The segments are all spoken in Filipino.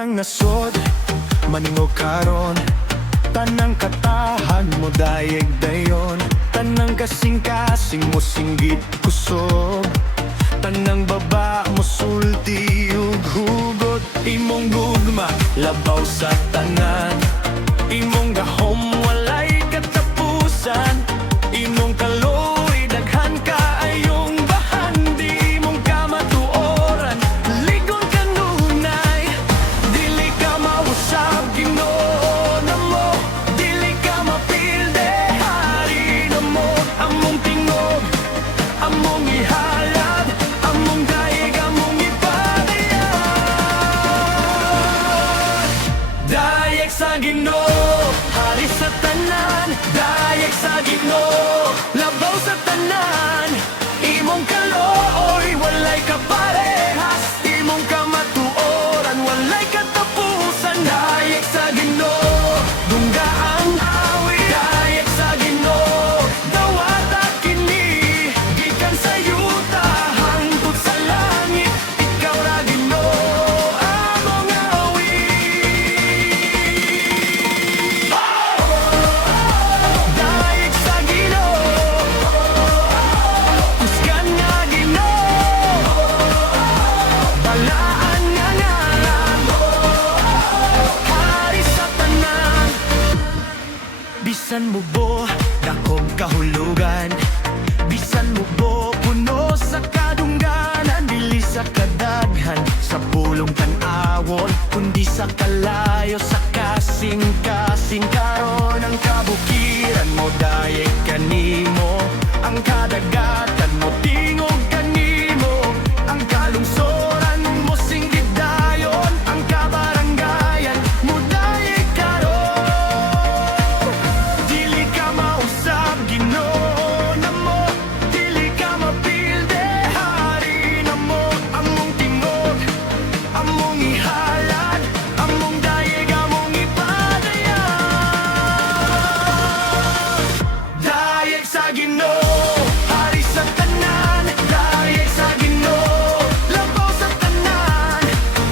Tanang nasod, maningog karon. Tanang katahan mo dayeg dayon. Tanang kasing-kasing mo singgit kusog. Tanang baba mo sulti ug hugot. Imong gugma, labaw sa tanan. Imong gahom, walay katapusan. Imong kaloy, daghan kaayong bahan. Di mong kamatuoran, ligon kanunay. Dili ka mausap, Ginoo na mo. Dili ka mapilde, hari na mo. Among tingog, among ihalad, among daig, among ipadayan. Dayeg sa Ginoo, hari sa tanan. Dayeg sa Ginoo, labaw sa tanan. Imong kalooy, walay kaparehas. Imong kamatuoran, walay katapusan. Dayeg sa Ginoo, dungga ang awit. Dayeg sa Ginoo, dawata kini. Gikan sa yuta, hangtod sa langit. Ikaw ra Ginoo, among awit. Dayeg sa Ginoo, kusgan nga Ginoo. Balaan nga ngalan, hari sa tanan. Bisan mo bo, dakog kahulugan. Bisan mo bo, puno sa kadungganan. Dili sa kadaghan, sa pulong tan-awon. Kundi sa kalayo, sa kasing-kasing. Karon ang kabukiran mo, dayeg kanimo. Ang kadagatan mo, tingog kanimo. Ang kalungsoran mo, singgit dayon. Ang kabarangayan mo, dayeg karon. Dili ka mausap, Ginoo na mo. Dili ka mapilde, hari na mo. Among tingog, among ihalad, among dayeg, among ipadayan. Dayeg sa Ginoo, hari sa tanan. Dayeg sa Ginoo, labaw sa tanan.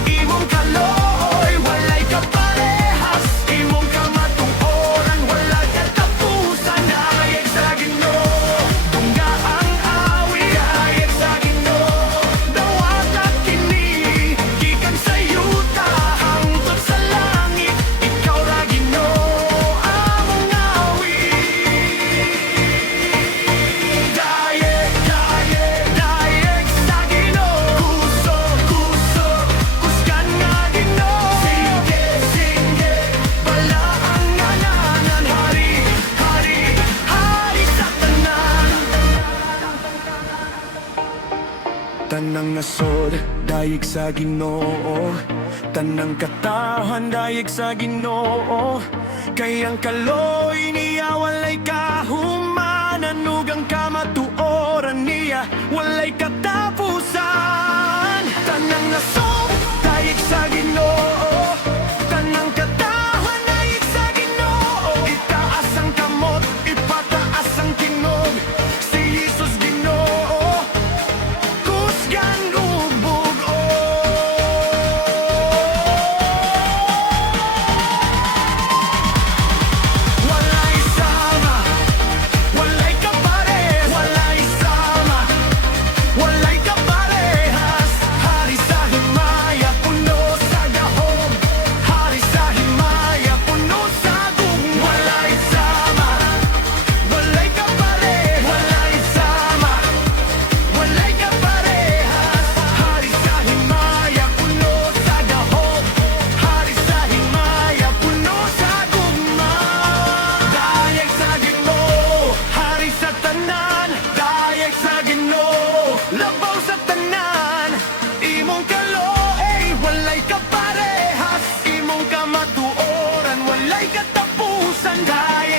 Imong kalooy, walay kaparehas. Imong kamatuoran, walay katapusan. Dayeg sa Ginoo, dungga ang awit. Dayeg sa Ginoo, dawata kini. Gikan sa yuta, hangtod sa langit. Ikaw ra Ginoo, among awit. Dayeg, dayeg, dayeg sa Ginoo. Kuso, kuso, kusgan nga Ginoo. Sige, sige, balaan nga ngalan. Hari, hari, hari sa tanan. Tanang nasod, dayeg sa Ginoo. Tanang katahan, dayeg sa Ginoo. Kay ang kaloy niya walay kahumanan. Ug ang kamatuoran niya walay katapusan. Tanang nasod, dayeg sa Ginoo. Tanang katahan, dayeg sa Ginoo. Itaas ang kamot, ipataas ang tingog. Si Jesus Ginoo, kusgan ug bug-o. Walay sama, walay kaparehas. Walay sama, walay kaparehas. Hari sa himaya, puno sa gahom. Hari sa himaya, puno sa gugma. Walay sama, walay kaparehas. Walay sama, walay kaparehas. Hari sa himaya, puno sa gahom. Hari sa himaya, puno sa gugma. Dayeg sa Ginoo, hari sa tanan. Dayeg sa Ginoo, labaw sa tanan. Imong kaloy, walay kaparehas. Imong kamatuoran, walay katapusan. Dayeg